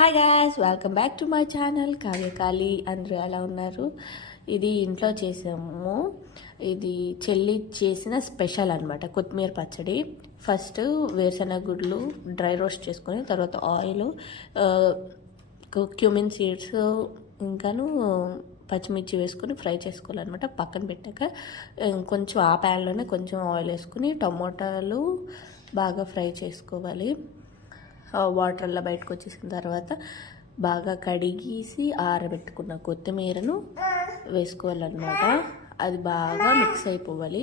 Hi guys, welcome back to my channel Kavyakali. అందరూ ఎలా ఉన్నారు? ఇది ఇంట్లో చేసాము. ఇది చెల్లి చేసిన స్పెషల్ అనమాట, కొత్తిమీర పచ్చడి. ఫస్ట్ వేరుశనగ గుడ్లు డ్రై రోస్ట్ చేసుకొని, తర్వాత ఆయిల్, క్యూమిన్ సీడ్స్ ఇంకాను పచ్చిమిర్చి వేసుకొని ఫ్రై చేసుకోవాలన్నమాట. పక్కన పెట్టాక కొంచెం ఆ ప్యాన్లోనే కొంచెం ఆయిల్ వేసుకుని టమోటాలు బాగా ఫ్రై చేసుకోవాలి. వాటర్లో బయటకు వచ్చేసిన తర్వాత బాగా కడిగేసి ఆరబెట్టుకున్న కొత్తిమీరను వేసుకోవాలన్నమాట. అది బాగా మిక్స్ అయిపోవాలి.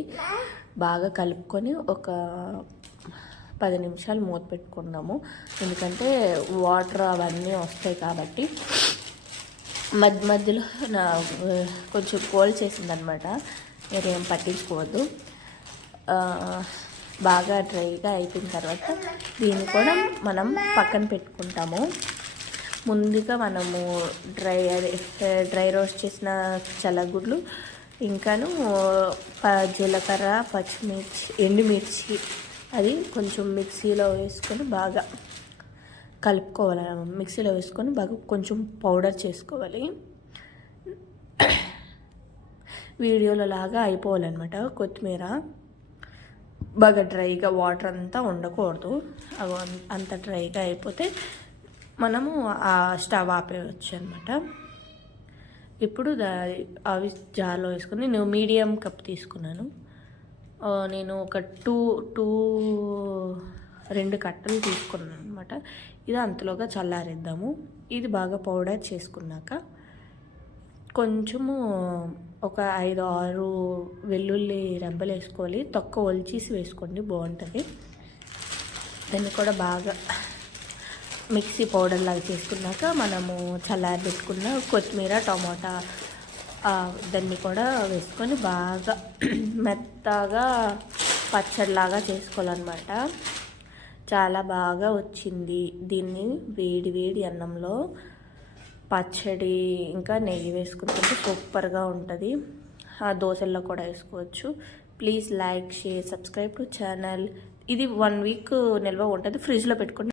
బాగా కలుపుకొని ఒక 10 నిమిషాలు మూత పెట్టుకున్నాము, ఎందుకంటే వాటర్ అవన్నీ వస్తాయి కాబట్టి. మధ్యలో కొంచెం కోల్డ్ చేసిందనమాట, మీరేం పట్టించుకోవద్దు. బాగా డ్రైగా అయిపోయిన తర్వాత దీన్ని కూడా మనం పక్కన పెట్టుకుంటాము. ముందుగా మనము డ్రై రోస్ట్ చేసిన చల్లగుడ్లు ఇంకాను జీలకర్ర, పచ్చిమిర్చి, ఎండుమిర్చి అది కొంచెం మిక్సీలో వేసుకొని బాగా కలుపుకోవాలి. మిక్సీలో వేసుకొని బాగా కొంచెం పౌడర్ చేసుకోవాలి. వీడియోలో లాగా అయిపోవాలన్నమాట. కొత్తిమీర బాగా డ్రైగా, వాటర్ అంతా ఉండకూడదు. అంత డ్రైగా అయిపోతే మనము ఆ స్టవ్ ఆపేయచ్చు అనమాట. ఇప్పుడు అవి జార్లో వేసుకొని, నేను మీడియం కప్ తీసుకున్నాను. నేను ఒక 2 కట్టలు తీసుకున్నాను అనమాట. ఇది అంతలోగా చల్లారేద్దాము. ఇది బాగా పౌడర్ చేసుకున్నాక కొంచెము ఒక 5-6 వెల్లుల్లి రెబ్బలు వేసుకోవాలి. తొక్క ఒలిచేసి వేసుకోండి, బాగుంటుంది. దాన్ని కూడా బాగా మిక్సీ పౌడర్ లాగా చేసుకున్నాక మనము చల్లారి పెట్టుకున్న కొత్తిమీర, టమాటా దాన్ని కూడా వేసుకొని బాగా మెత్తగా పచ్చడిలాగా చేసుకోవాలన్నమాట. చాలా బాగా వచ్చింది. దీన్ని వేడి వేడి అన్నంలో పచ్చడి ఇంకా నెయ్యి వేసుకుంటుంటే సూపర్గా ఉంటుంది. దోశల్లో కూడా వేసుకోవచ్చు. Please like, share, subscribe to channel. ఇది 1 వీక్ నిల్వ ఉంటుంది. ఫ్రిడ్జ్లో పెట్టుకుంటే